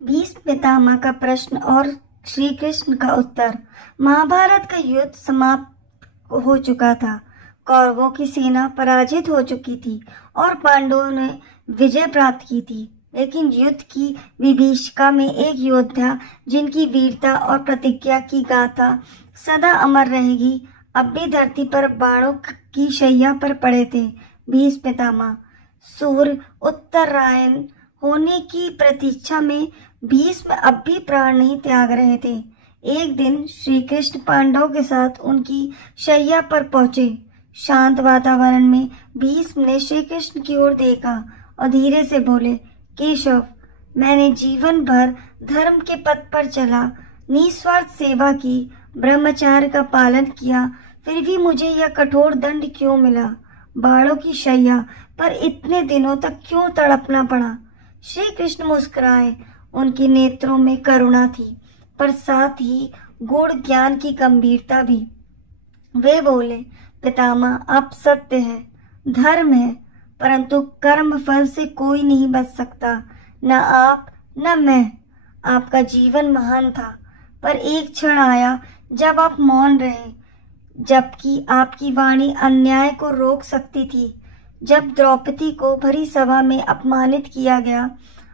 भीष्म पितामह का प्रश्न और श्री कृष्ण का उत्तर। महाभारत का युद्ध समाप्त हो चुका था। कौरवों की सेना पराजित हो चुकी थी और पांडवों ने विजय प्राप्त की थी। लेकिन युद्ध की विभीषिका में एक योद्धा जिनकी वीरता और प्रतिज्ञा की गाथा सदा अमर रहेगी, अब भी धरती पर बाणों की शैया पर पड़े थे। भीष्म पितामह सूर्य उत्तरायण होने की प्रतीक्षा में भीष्म अब भी प्राण नहीं त्याग रहे थे। एक दिन श्री कृष्ण पांडवों के साथ उनकी शैया पर पहुंचे। शांत वातावरण में भीष्म ने श्री कृष्ण की ओर देखा और धीरे से बोले, केशव, मैंने जीवन भर धर्म के पथ पर चला, निस्वार्थ सेवा की, ब्रह्मचार्य का पालन किया, फिर भी मुझे यह कठोर दंड क्यों मिला? बाणों की शैया पर इतने दिनों तक क्यों तड़पना पड़ा? श्री कृष्ण मुस्कुराए। उनके नेत्रों में करुणा थी, पर साथ ही गूढ़ ज्ञान की गंभीरता भी। वे बोले, पितामह, आप सत्य है, धर्म है, परंतु कर्म फल से कोई नहीं बच सकता, न आप न मैं। आपका जीवन महान था, पर एक क्षण आया जब आप मौन रहे, जबकि आपकी वाणी अन्याय को रोक सकती थी। जब द्रौपदी को भरी सभा में अपमानित किया गया,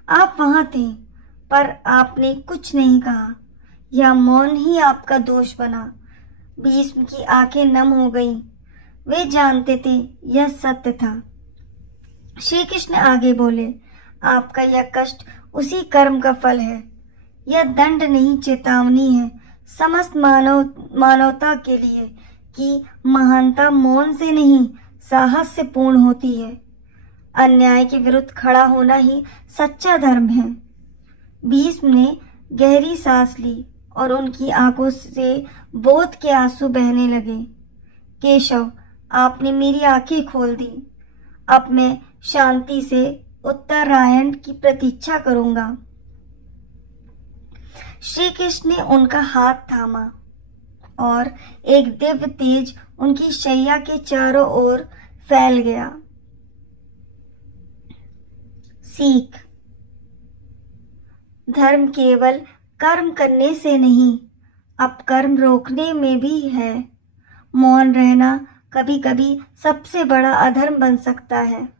आप वहां थे, पर आपने कुछ नहीं कहा। यह मौन ही आपका दोष बना। भीष्म की आंखें नम हो गईं। वे जानते थे यह सत्य था। श्री कृष्ण आगे बोले, आपका यह कष्ट उसी कर्म का फल है। यह दंड नहीं, चेतावनी है समस्त मानवता के लिए कि महानता मौन से नहीं, साहस से पूर्ण होती है। अन्याय के विरुद्ध खड़ा होना ही सच्चा धर्म है। भीष्म ने गहरी सांस ली और उनकी आंखों से बोध के आंसू बहने लगे। केशव, आपने मेरी आंखें खोल दी। अब मैं शांति से उत्तरायण की प्रतीक्षा करूंगा। श्री कृष्ण ने उनका हाथ थामा और एक दिव्य तेज उनकी शैया के चारों ओर फैल गया। सीख, धर्म केवल कर्म करने से नहीं, अब कर्म रोकने में भी है। मौन रहना कभी कभी सबसे बड़ा अधर्म बन सकता है।